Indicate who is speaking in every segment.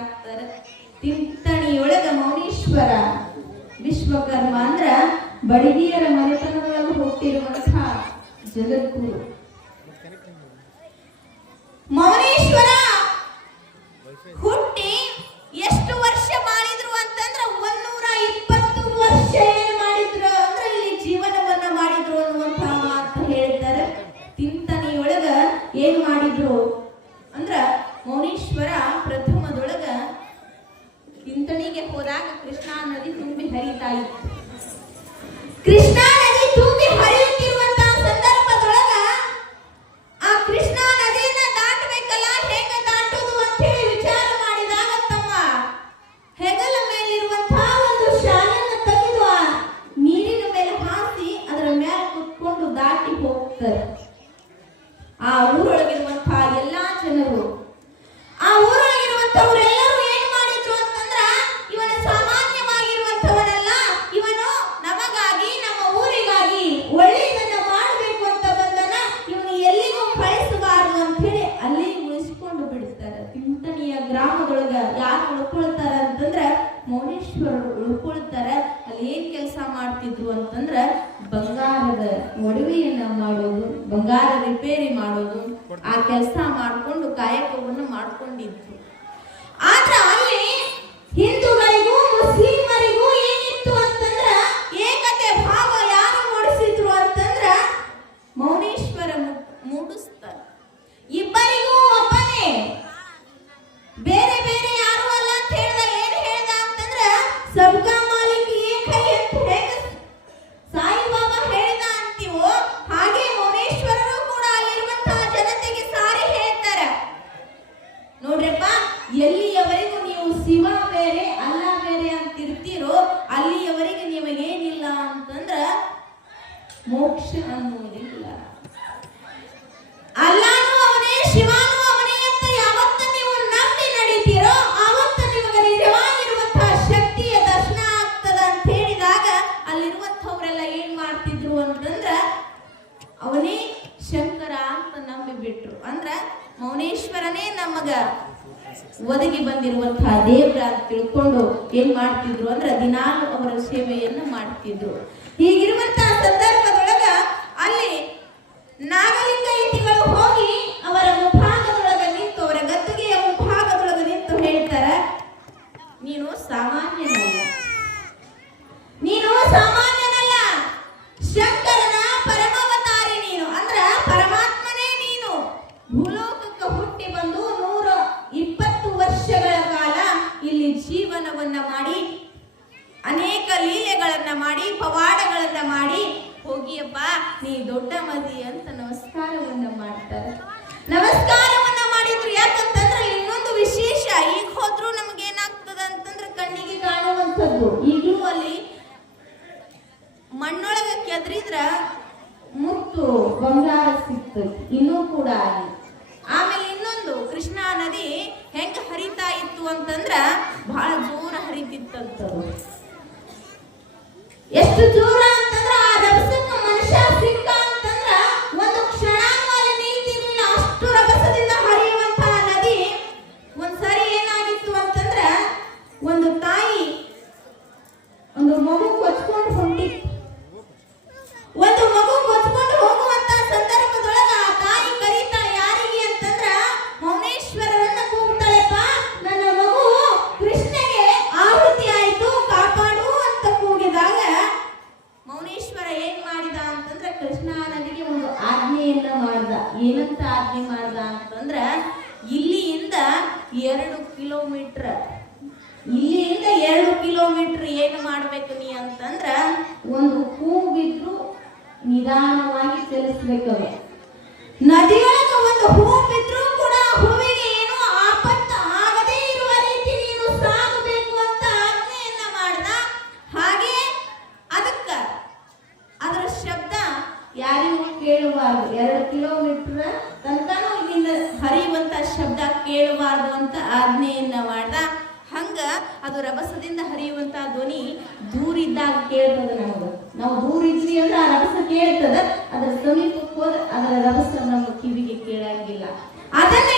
Speaker 1: ಹೇಳಾಕ್ತಾರ ತಿಂತಣಿಯೊಳಗ ಮೌನೇಶ್ವರ ವಿಶ್ವಕರ್ಮ ಅಂದ್ರ ಬಡಗಿಯರ ಮನೆತನದೊಳಗ ಹೋಗ್ತಿರುವಂತಹ ಜಗದ್ಗುರು. ಮೌನೇಶ್ವರ ತಿಂತಣಿಗೆ ಹೋದಾಗ ಕೃಷ್ಣಾ ನದಿ ತುಂಬಿ ಹರಿತಾ ಇತ್ತು. ಕೃಷ್ಣಾ ನದಿ ತುಂಬಿ ಹರಿಯುತ್ತಿರುವಂತಹ ಸಂದರ್ಭದೊಳಗ ಆ ಕೃಷ್ಣಾ ನದಿಯನ್ನ ದಾಟಬೇಕಲ್ಲ, ಹೇಗೆ ದಾಟೋದು ಅಂತ ಹೇಳಿ ವಿಚಾರ ಮಾಡಿದಾಗ ತಮ್ಮ ಹೆಗಲ ಮೇಲಿರುವಂತಹ ಒಂದು ಶಾಲೆಯನ್ನು ತೆಗೆದು ಆ ನೀರಿನ ಮೇಲೆ ಹಾಸಿ ಅದರ ಮೇಲೆ ಕುತ್ಕೊಂಡು ದಾಟಿ ಹೋಗ್ತಾರೆ. ಆ ಊರೊಳಗಿರುವಂತಹ ಎಲ್ಲಾ ಜನರು. ಆ ಊರೊಳಗಿರುವಂತವರೆಲ್ಲರೂ ಏನ್ ಮಾಡಿದ್ರು ಅಂತಂದ್ರ ಇವನ ಸಾಮಾನ್ಯವಾಗಿರುವಂತವನಲ್ಲ ಇವನು ನಮಗಾಗಿ ನಮ್ಮ ಊರಿಗಾಗಿ ಒಳ್ಳೆಯದನ್ನ ಮಾಡಬೇಕು ಅಂತ ಬಂದನ ಇವನು ಎಲ್ಲಿಗೂ ಕಳಿಸಬಾರದು ಅಂತ ಹೇಳಿ ಅಲ್ಲಿ ಉಳಿಸಿಕೊಂಡು ಬಿಡ್ತಾರೆ ತಿಂತಣಿಯ ಗ್ರಾಮದೊಳಗ ಯಾರು ಉಳ್ಕೊಳ್ತಾರ ಅಂತಂದ್ರ ಮೌನೇಶ್ವರರು ಉಳ್ಕೊಳ್ತಾರೆ, ಅಲ್ಲಿ ಏನ್ ಕೆಲಸ ಮಾಡ್ತಿದ್ರು ಅಂತಂದ್ರ ಬಂಗಾರದ ಒಡವೆಯನ್ನ ಮಾಡೋದು, ಬಂಗಾರ ರಿಪೇರಿ ಮಾಡೋದು, ಆ ಕೆಲಸ ಮಾಡ್ಕೊಂಡು ಕಾಯಕವನ್ನು ಮಾಡ್ಕೊಂಡಿದ್ರು. ಮೋಕ್ಷ ಅನ್ನುವುದಿಲ್ಲ. ಅಲ್ಲಾನು ಅವನೇ, ಶಿವಾನು ಅವನೇ ಅಂತ ಯಾವತ್ತ ನೀವು ನಂಬಿ ನಡೀತೀರೋ ಆವತ್ತ ನಿಮಗೆ ನಿಜವಾಗಿರುವಂತಹ ಶಕ್ತಿಯ ದರ್ಶನ ಆಗ್ತದ ಅಂತ ಹೇಳಿದಾಗ ಅಲ್ಲಿರುವಂಥವರೆಲ್ಲ ಏನ್ ಮಾಡ್ತಿದ್ರು ಅಂತಂದ್ರ ಅವನೇ ಶಂಕರ ಅಂತ ನಂಬಿ ಬಿಟ್ರು ಅಂದ್ರ ಮೌನೇಶ್ವರನೇ ನಮಗ ಒದಗಿ ಬಂದಿರುವಂತಹ ದೇವ್ರ ಅಂತ ತಿಳ್ಕೊಂಡು ಏನ್ ಮಾಡ್ತಿದ್ರು ಅಂದ್ರೆ ದಿನಾಲು ಅವರ ಸೇವೆಯನ್ನು ಮಾಡ್ತಿದ್ರು. ಹೀಗಿರುವಂತಹ ಸಂದರ್ಭದೊಳಗ ಮಾಡಿ, ಪವಾಡಗಳನ್ನ ಮಾಡಿ ಹೋಗಿಯಪ್ಪ ನೀ ದೊಡ್ಡ ಮದಿ ಅಂತ ನಮಸ್ಕಾರವನ್ನ ಮಾಡ್ತಾರೆ. ನಮಸ್ಕಾರವನ್ನ ಮಾಡಿದ್ರು ಯಾಕಂತಂದ್ರೆ ಇನ್ನೊಂದು ವಿಶೇಷ, ಈಗ ಹೋದ್ರು ನಮ್ಗೆ ಏನಾಗ್ತದ ಅಂತಂದ್ರೆ ಕಣ್ಣಿಗೆ ಕಾಣುವಂಥದ್ದು. ಈಗಲೂ ಅಲ್ಲಿ ಮಣ್ಣೊಳಗೆ ಕೆದ್ರಿದ್ರ ಮುತ್ತು, ಬಂಗಾರ ಸಿಕ್ತದೆ ಇನ್ನೂ ಕೂಡ ಆಮೇಲೆ ಇನ್ನೊಂದು, ಕೃಷ್ಣಾ ನದಿ ಹೆಂಗ ಹರಿತಾ ಇತ್ತು ಅಂತಂದ್ರ ಬಹಳ ಜೋರ ಹರಿತಿತ್ತಂತದು. ಎಷ್ಟು ಜೋರ ಏನಂತ ಆಜ್ಞೆ ಮಾಡ್ದ ಅಂತಂದ್ರ, ಇಲ್ಲಿಯಿಂದ ಎರಡು ಕಿಲೋಮೀಟರ್. ಇಲ್ಲಿಯಿಂದ ಎರಡು ಕಿಲೋಮೀಟರ್ ಏನು ಮಾಡ್ಬೇಕು ನೀ ಅಂತಂದ್ರ, ಒಂದು ಹೂ ಬಿದ್ರು ನಿಧಾನವಾಗಿ ಚಲಿಸ್ಬೇಕವೆ ನದಿಯೊಳಗ ಒಂದು ಹೂ ಬಿದ್ರು ಕೂಡ ಹೂವಿಗೆ ಏನು ಆಪತ್ತು ಆಗದೇ ಇರುವ ರೀತಿ ನೀನು ಸಾಗಬೇಕು ಅಂತ ಆಜ್ಞೆಯನ್ನ ಮಾಡ್ದ. ಹಾಗೆ ಅದಕ್ಕ, ಅದರ ಶಬ್ದ ಯಾರಿಗೂ ಕೇಳಬಾರ್ದು ಎರಡು ಕಿಲೋಮೀಟರ್ ತನಕನೂ ಇಲ್ಲಿಂದ ಹರಿಯುವಂತ ಶಬ್ದ ಅಂತ ಆಜ್ಞೆಯನ್ನ ಮಾಡ್ದ. ಹಂಗ ಅದು ರಭಸದಿಂದ ಹರಿಯುವಂತ ಧ್ವನಿ ದೂರ ಇದ್ದಾಗ ಕೇಳ್ತದ ನಮಗ. ನಾವು ದೂರ ಇದ್ವಿ ಅಂದ್ರೆ ಆ ರಭಸ ಕೇಳ್ತದ ಅದರ ಸಮೀಪಕ್ಕೆ ಹೋದ್ರೆ ಅದರ ರಭಸ ನಮ್ಮ ಕಿವಿಗೆ ಕೇಳಂಗಿಲ್ಲ. ಅದನ್ನ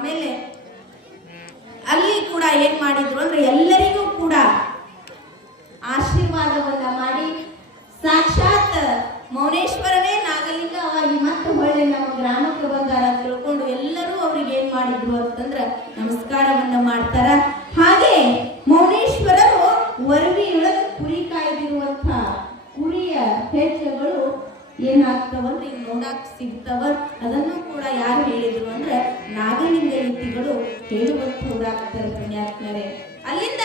Speaker 1: ಆಮೇಲೆ ಅಲ್ಲಿ ಕೂಡ ಏನ್ ಮಾಡಿದ್ರು ಅಂದ್ರೆ ಎಲ್ಲರಿಗೂ ಕೂಡ ಆಶೀರ್ವಾದವನ್ನ ಮಾಡಿ ಸಾಕ್ಷಾತ್ ಮೌನೇಶ್ವರನೇ ನಾಗಲಿಂಗವಾಗಿ ಮತ್ತೆ ಹೊಳ್ಳಿ ನಮ್ಮ ಗ್ರಾಮಕ್ಕೆ ಬಂದಾರ ತಿಳ್ಕೊಂಡು ಎಲ್ಲರೂ ಅವ್ರಿಗೆ ಏನ್ ಮಾಡಿದ್ರು ಅಂತಂದ್ರ ನಮಸ್ಕಾರವನ್ನ ಮಾಡ್ತಾರ. ಹಾಗೆ ಮೌನೇಶ್ವರರು ವರವಿಯೊಳಗೆ ಕುರಿ ಕಾಯ್ದಿರುವಂತ ಕುರಿಯ ಹೆಜ್ಜೆಗಳು ಏನಾಗ್ತವಂದ್ರೆ ಈಗ ನೋಡಕ್ ಸಿಗ್ತಾವ ಅದನ್ನು ಕೂಡ ಯಾರು ಹೇಳಿದ್ರು ಅಂದ್ರೆ ನಾಗಲಿಂಗ ಯತಿಗಳು ಹೇಳುವಂತವ್ರಾಗ್ತಾರೆ ಪುಣ್ಯಾತ್ಮರೇ. ಅಲ್ಲಿಂದ